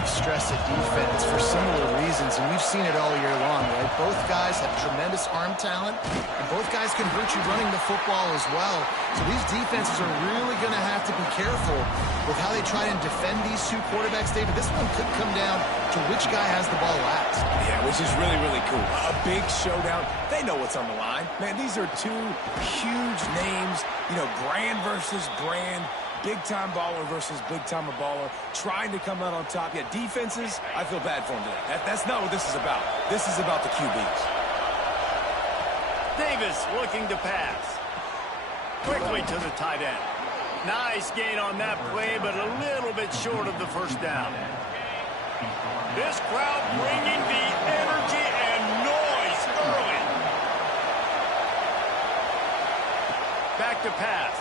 like stress at defense for similar reasons, and we've seen it all year long, right? Both guys have tremendous arm talent, and both guys can hurt you running the football as well. So these defenses are really going to have to be careful with how they try and defend these two quarterbacks, David. This one could come down to which guy has the ball last. Yeah, which is really, really cool. A big showdown. They know what's on the line. Man, these are two huge names, you know, brand versus brand. Big-time baller versus big-time baller, trying to come out on top. Yeah, defenses, I feel bad for them today. That's not what this is about. This is about the QBs. Davis looking to pass. Quickly to the tight end. Nice gain on that play, but a little bit short of the first down. This crowd bringing the energy and noise early. Back to pass.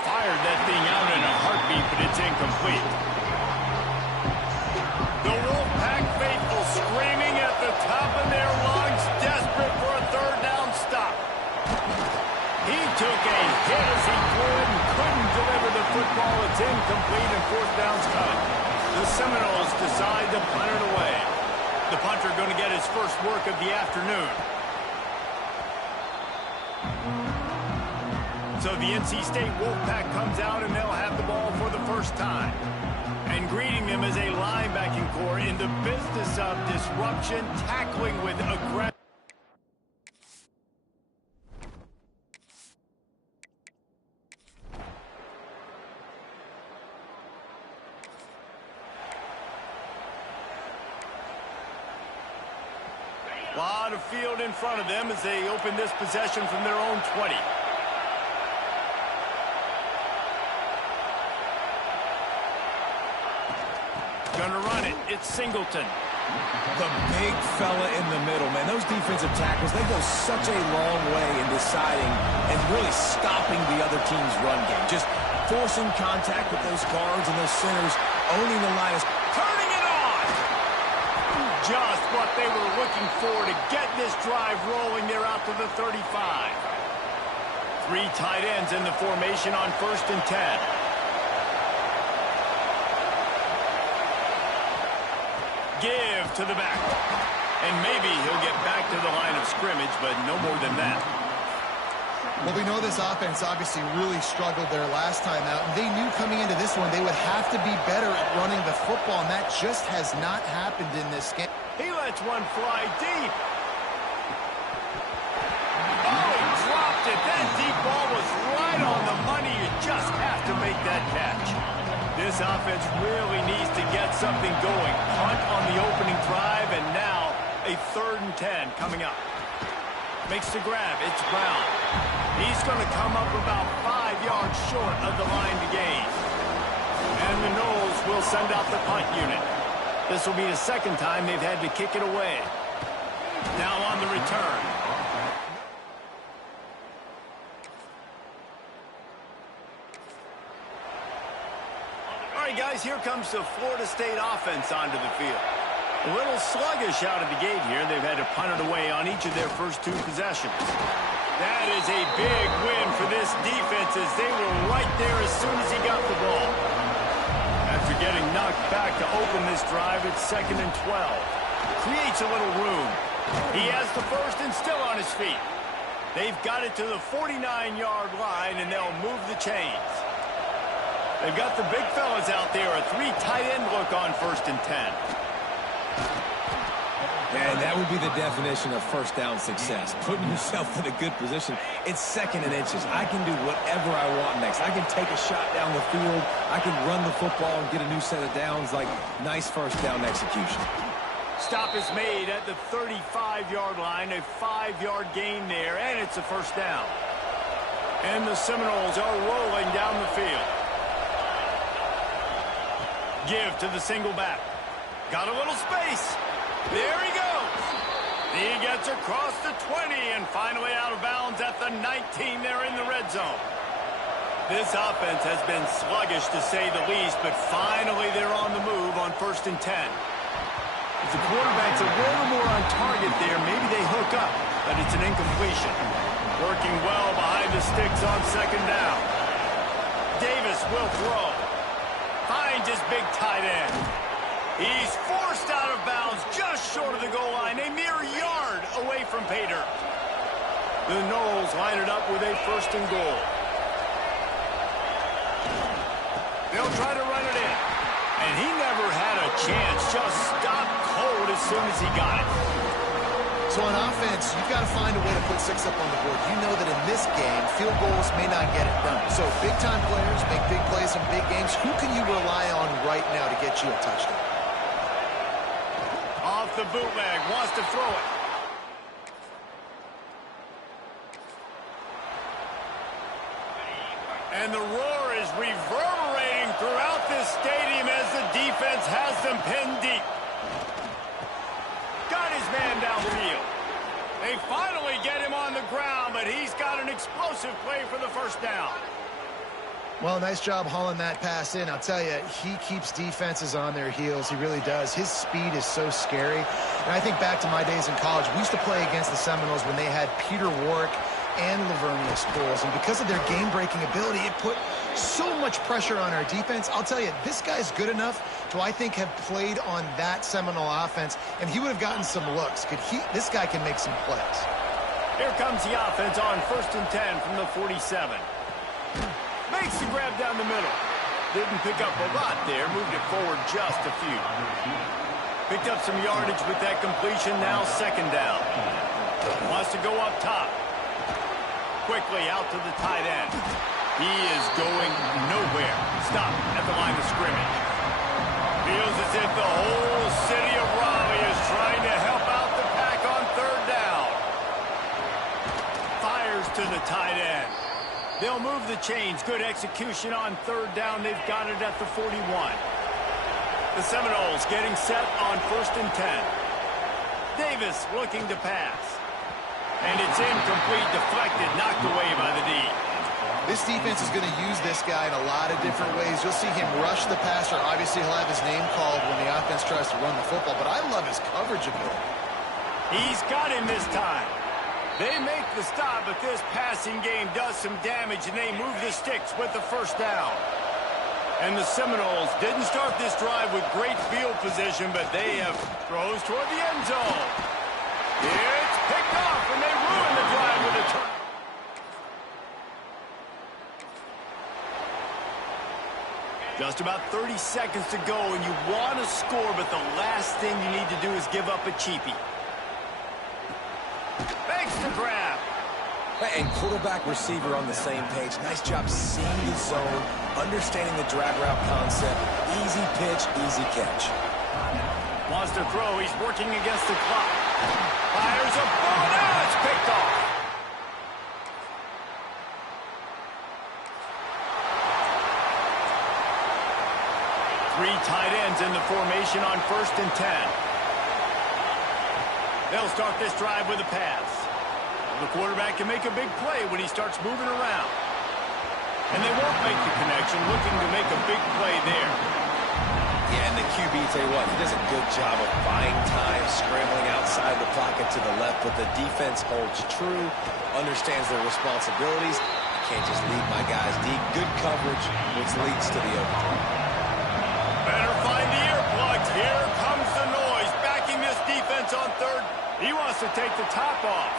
Fired that thing out in a heartbeat, but it's incomplete. The Wolfpack faithful screaming at the top of their lungs, desperate for a third down stop. He took a hit as he threw it and couldn't deliver the football. It's incomplete and fourth down's coming. The Seminoles decide to punt it away. The punter going to get his first work of the afternoon. So the NC State Wolfpack comes out and they'll have the ball for the first time. And greeting them as a linebacking core in the business of disruption, tackling with aggression. A lot of field in front of them as they open this possession from their own 20. Gonna run it. It's Singleton. The big fella in the middle, man. Those defensive tackles, they go such a long way in deciding and really stopping the other team's run game. Just forcing contact with those guards and those centers, owning the line, is turning it on. Just what they were looking for to get this drive rolling. They're out to the 35. Three tight ends in the formation on 1st and 10. Give to the back. And maybe he'll get back to the line of scrimmage, but no more than that. Well, we know this offense obviously really struggled their last time out, and they knew coming into this one they would have to be better at running the football, and that just has not happened in this game. He lets one fly deep. Oh, he dropped it. That deep ball was right on the money. You just have to make that catch. This offense really needs to get something going. Punt on the opening drive, and now a 3rd and 10 coming up. Makes the grab. It's Brown. He's going to come up about 5 yards short of the line to gain. And the Noles will send out the punt unit. This will be the second time they've had to kick it away. Now on the return. Guys, here comes the Florida State offense onto the field. A little sluggish out of the gate here. They've had to punt it away on each of their first 2 possessions. That is a big win for this defense as they were right there as soon as he got the ball. After getting knocked back to open this drive, it's 2nd and 12. Creates a little room. He has the first and still on his feet. They've got it to the 49-yard line, and they'll move the chains. They've got the big fellas out there, a 3 tight end look on 1st and 10. And that would be the definition of first down success. Putting yourself in a good position. It's 2nd and inches. I can do whatever I want next. I can take a shot down the field. I can run the football and get a new set of downs. Like, nice first down execution. Stop is made at the 35-yard line. A 5-yard gain there, and it's a first down. And the Seminoles are rolling down the field. Give to the single back. Got a little space. There he goes. He gets across the 20 and finally out of bounds at the 19. They're in the red zone. This offense has been sluggish to say the least, but finally they're on the move on 1st and 10. If the quarterback's a little more on target there, maybe they hook up, but it's an incompletion. Working well behind the sticks on 2nd down. Davis will throw. Fires finds his big tight end. He's forced out of bounds just short of the goal line, a mere yard away from pay dirt. The Noles line it up with a 1st and goal. They'll try to run it in. And he never had a chance, just stopped cold as soon as he got it. So on offense, you've got to find a way to put 6 up on the board. You know that in this game, field goals may not get it done. So big-time players make big plays in big games. Who can you rely on right now to get you a touchdown? Off the bootleg, wants to throw it. And the roar is reverberating throughout this stadium as the defense has them pinned deep. Got his man downfield. They finally get him on the ground, but he's got an explosive play for the 1st down. Well, nice job hauling that pass in. I'll tell you, he keeps defenses on their heels. He really does. His speed is so scary. And I think back to my days in college. We used to play against the Seminoles when they had Peter Warrick and Lavernius Spools. And because of their game-breaking ability, it put so much pressure on our defense. I'll tell you, this guy's good enough to, I think, have played on that Seminole offense, and he would have gotten some looks. This guy can make some plays. Here comes the offense on 1st and 10 from the 47. Makes the grab down the middle. Didn't pick up a lot there. Moved it forward just a few. Picked up some yardage with that completion. Now 2nd down. Wants to go up top. Quickly out to the tight end. He is going nowhere. Stop at the line of scrimmage. Feels as if the whole city of Raleigh is trying to help out the pack on 3rd down. Fires to the tight end. They'll move the chains. Good execution on 3rd down. They've got it at the 41. The Seminoles getting set on 1st and 10. Davis looking to pass. And it's incomplete, deflected, knocked away by the D. This defense is going to use this guy in a lot of different ways. You'll see him rush the passer. Obviously, he'll have his name called when the offense tries to run the football, but I love his coverage ability. He's got him this time. They make the stop, but this passing game does some damage, and they move the sticks with the 1st down. And the Seminoles didn't start this drive with great field position, but they have throws toward the end zone. It's picked off, and they ruin the drive with a turn. Just about 30 seconds to go, and you want to score, but the last thing you need to do is give up a cheapie. Makes the grab. And quarterback receiver on the same page. Nice job seeing the zone, understanding the drag route concept. Easy pitch, easy catch. Wants to throw. He's working against the clock. Fires a ball. Now it's picked off. Three tight ends in the formation on 1st and 10. They'll start this drive with a pass. The quarterback can make a big play when he starts moving around. And they won't make the connection, looking to make a big play there. Yeah, and the QB, tell you what, he does a good job of buying time, scrambling outside the pocket to the left, but the defense holds true, understands their responsibilities. You can't just leave my guys deep. Good coverage, which leads to the overthrow. Better find the earplugs. Here comes the noise, backing this defense on 3rd. He wants to take the top off.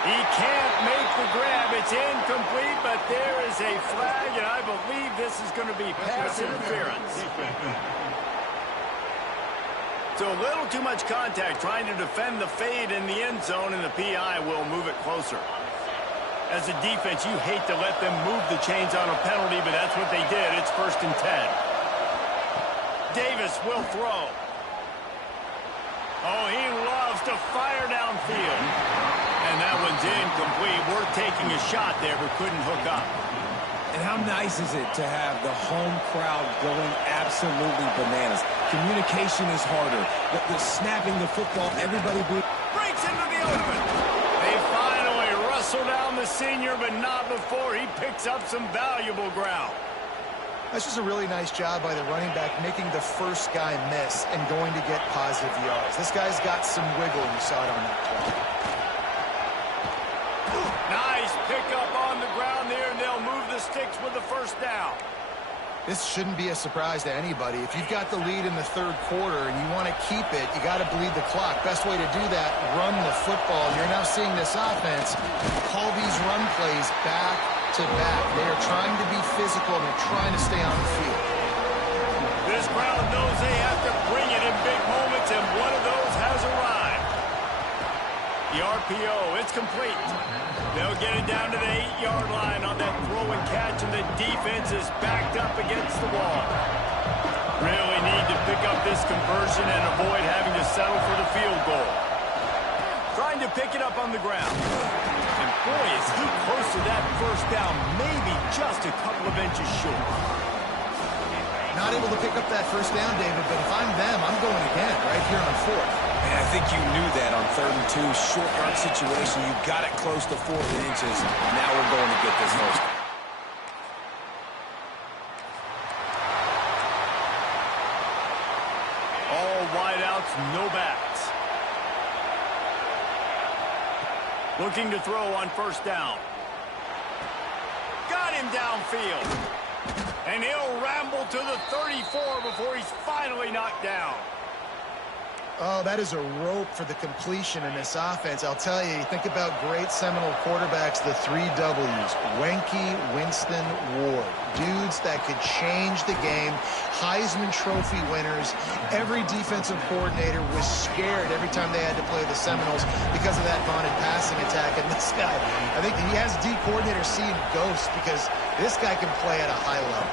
He can't make the grab. It's incomplete, but there is a flag, and I believe this is going to be pass interference. So a little too much contact trying to defend the fade in the end zone, and the PI will move it closer. As a defense, you hate to let them move the chains on a penalty, but that's what they did. It's 1st and 10. Davis will throw. Oh, he loves to fire downfield. And that one's incomplete. Worth taking a shot there, but couldn't hook up. And how nice is it to have the home crowd going absolutely bananas? Communication is harder. The snapping the football, everybody breaks into the open. They finally wrestle down the senior, but not before he picks up some valuable ground. That's just a really nice job by the running back, making the first guy miss and going to get positive yards. This guy's got some wiggle, and you saw it on that play. Nice pickup on the ground there, and they'll move the sticks with the 1st down. This shouldn't be a surprise to anybody. If you've got the lead in the third quarter and you want to keep it, you got to bleed the clock. Best way to do that, run the football. You're now seeing this offense call these run plays back to back. They are trying to be physical and they're trying to stay on the field. This crowd knows they have to bring it in big moments, and one of those has arrived. The RPO, it's complete. They'll get it down to the 8-yard line on that throw and catch, and the defense is backed up against the wall. Really need to pick up this conversion and avoid having to settle for the field goal. Trying to pick it up on the ground. And boy, is he close to that first down, maybe just a couple of inches short. Not able to pick up that first down, David, but if I'm them, I'm going again right here on fourth. And I think you knew that on 3rd and 2, short yard situation. You got it close to 4 inches. Now we're going to get this first. All wideouts, no backs. Looking to throw on first down. Got him downfield. And he'll ramble to the 34 before he's finally knocked down. Oh, that is a rope for the completion in this offense. I'll tell you, think about great Seminole quarterbacks, the 3 W's. Wenke, Winston, Ward. Dudes that could change the game. Heisman Trophy winners. Every defensive coordinator was scared every time they had to play the Seminoles because of that vaunted passing attack. And this guy, I think he has D coordinator seeing ghosts because this guy can play at a high level.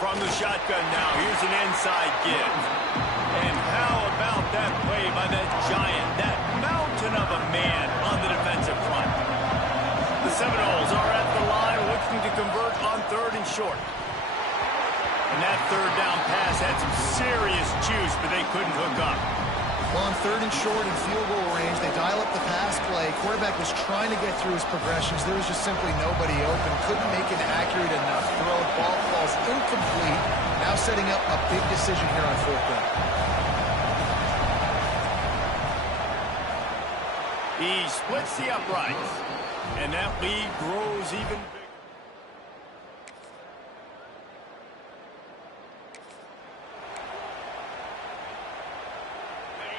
From the shotgun now, here's an inside give. And how about that play by that giant, that mountain of a man on the defensive front? The Seminoles are at the line looking to convert on 3rd and short. And that 3rd down pass had some serious juice, but they couldn't hook up. Well, on 3rd and short and field goal range, they dial up the pass play. Quarterback was trying to get through his progressions. There was just simply nobody open. Couldn't make an accurate enough throw. Ball falls incomplete. Now setting up a big decision here on 4th down. He splits the uprights. And that lead grows even bigger.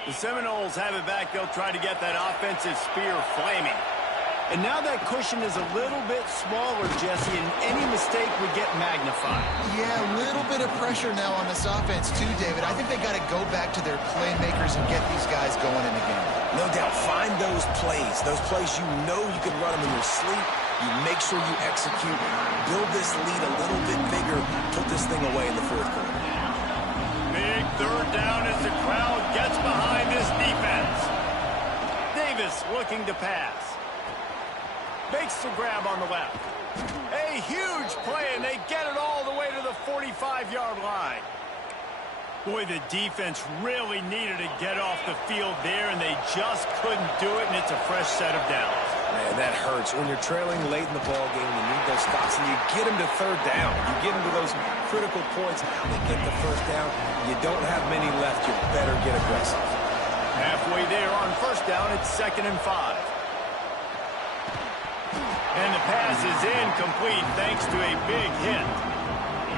The Seminoles have it back. They'll try to get that offensive spear flaming. And now that cushion is a little bit smaller, Jesse, and any mistake would get magnified. Yeah, a little bit of pressure now on this offense too, David. I think they got to go back to their playmakers and get these guys going in the game. No doubt. Find those plays you know you can run them in your sleep. You make sure you execute. Build this lead a little bit bigger. Put this thing away in the 4th quarter. Big 3rd down as the crowd gets behind this defense. Davis looking to pass. Makes the grab on the left. A huge play, and they get it all the way to the 45-yard line. Boy, the defense really needed to get off the field there, and they just couldn't do it, and it's a fresh set of downs. Man, that hurts. When you're trailing late in the ball game, you need those stops, and you get them to 3rd down. You get them to those critical points. They get the 1st down. You don't have many left. You better get aggressive. Halfway there on 1st down, it's 2nd and 5. And the pass is incomplete thanks to a big hit.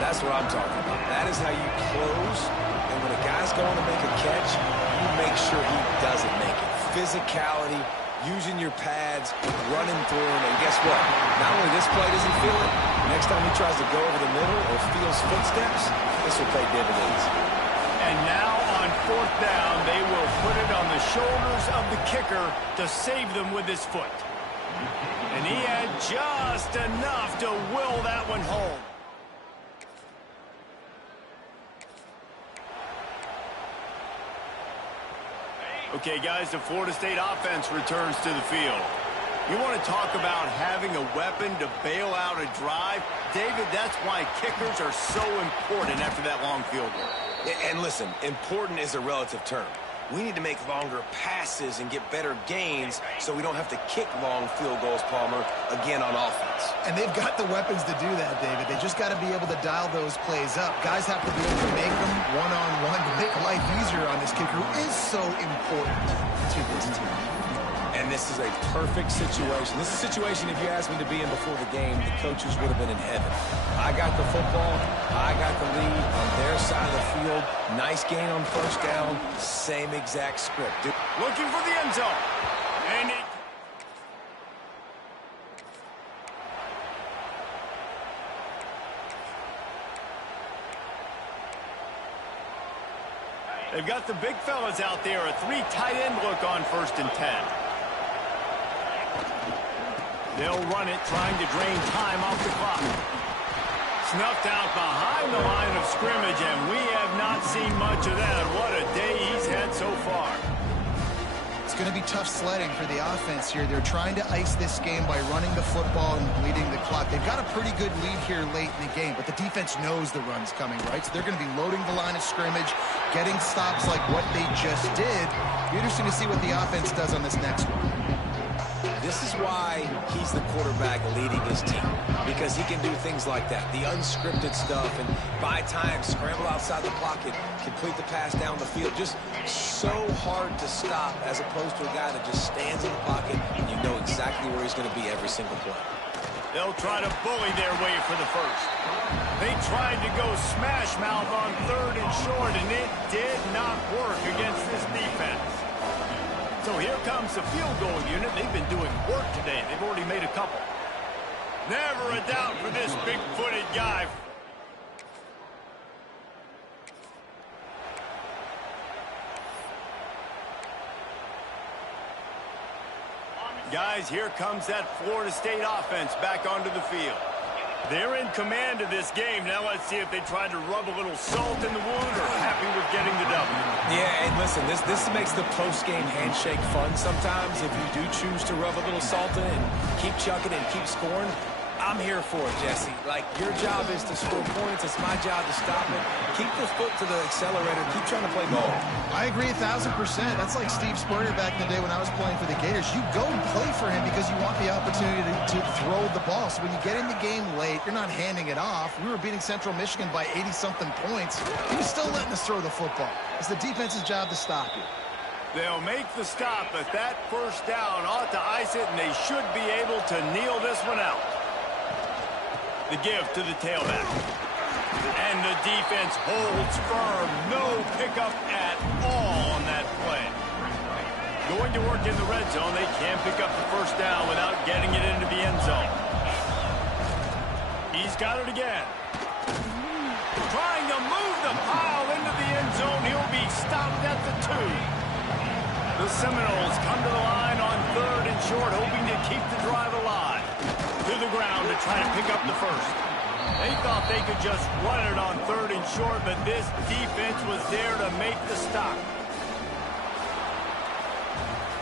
That's what I'm talking about. That is how you close. And when a guy's going to make a catch, you make sure he doesn't make it. Physicality, using your pads, running through him. And guess what? Not only this play doesn't feel it, next time he tries to go over the middle or feels footsteps, this will pay dividends. And now on 4th down, they will put it on the shoulders of the kicker to save them with his foot. And he had just enough to will that one home. Okay, guys, the Florida State offense returns to the field. You want to talk about having a weapon to bail out a drive? David, that's why kickers are so important after that long field goal. And listen, important is a relative term. We need to make longer passes and get better gains so we don't have to kick long field goals, Palmer, again on offense. And they've got the weapons to do that, David. They just got to be able to dial those plays up. Guys have to be able to make them one-on-one to make life easier on this kicker, who is so important to this team. And this is a perfect situation. This is a situation, if you asked me to be in before the game, the coaches would have been in heaven. I got the football. I got the lead on their side of the field. Nice gain on first down. Same exact script. Looking for the end zone. And they've got the big fellas out there. A 3 tight end look on 1st and 10. They'll run it, trying to drain time off the clock. Snuffed out behind the line of scrimmage, and we have not seen much of that. What a day he's had so far. It's going to be tough sledding for the offense here. They're trying to ice this game by running the football and bleeding the clock. They've got a pretty good lead here late in the game, but the defense knows the run's coming, right? So they're going to be loading the line of scrimmage, getting stops like what they just did. Be interesting to see what the offense does on this next one. This is why he's the quarterback leading his team, because he can do things like that, the unscripted stuff, and buy time, scramble outside the pocket, complete the pass down the field. Just so hard to stop as opposed to a guy that just stands in the pocket and you know exactly where he's going to be every single play. They'll try to bully their way for the first. They tried to go smash mouth on 3rd and short, and it did not work against this defense. So here comes the field goal unit. They've been doing work today. They've already made a couple. Never a doubt for this big-footed guy. Guys, here comes that Florida State offense back onto the field. They're in command of this game. Now let's see if they try to rub a little salt in the wound or happy with getting the W. Yeah, and listen, this makes the post-game handshake fun sometimes. If you do choose to rub a little salt in and keep chucking and keep scoring, I'm here for it, Jesse. Like, your job is to score points. It's my job to stop it. Keep the foot to the accelerator. Keep trying to play ball. I agree 1,000%. That's like Steve Spurrier back in the day when I was playing for the Gators. You go and play for him because you want the opportunity to throw the ball. So when you get in the game late, you're not handing it off. We were beating Central Michigan by 80-something points. He was still letting us throw the football. It's the defense's job to stop you. They'll make the stop, but that first down ought to ice it, and they should be able to kneel this one out. The give to the tailback. And the defense holds firm. No pickup at all on that play. Going to work in the red zone. They can't pick up the first down without getting it into the end zone. He's got it again. Trying to move the pile into the end zone. He'll be stopped at the 2. The Seminoles come to the line on 3rd and short, hoping to keep the drive alive. To the ground to try to pick up the first. They thought they could just run it on 3rd and short, but this defense was there to make the stop.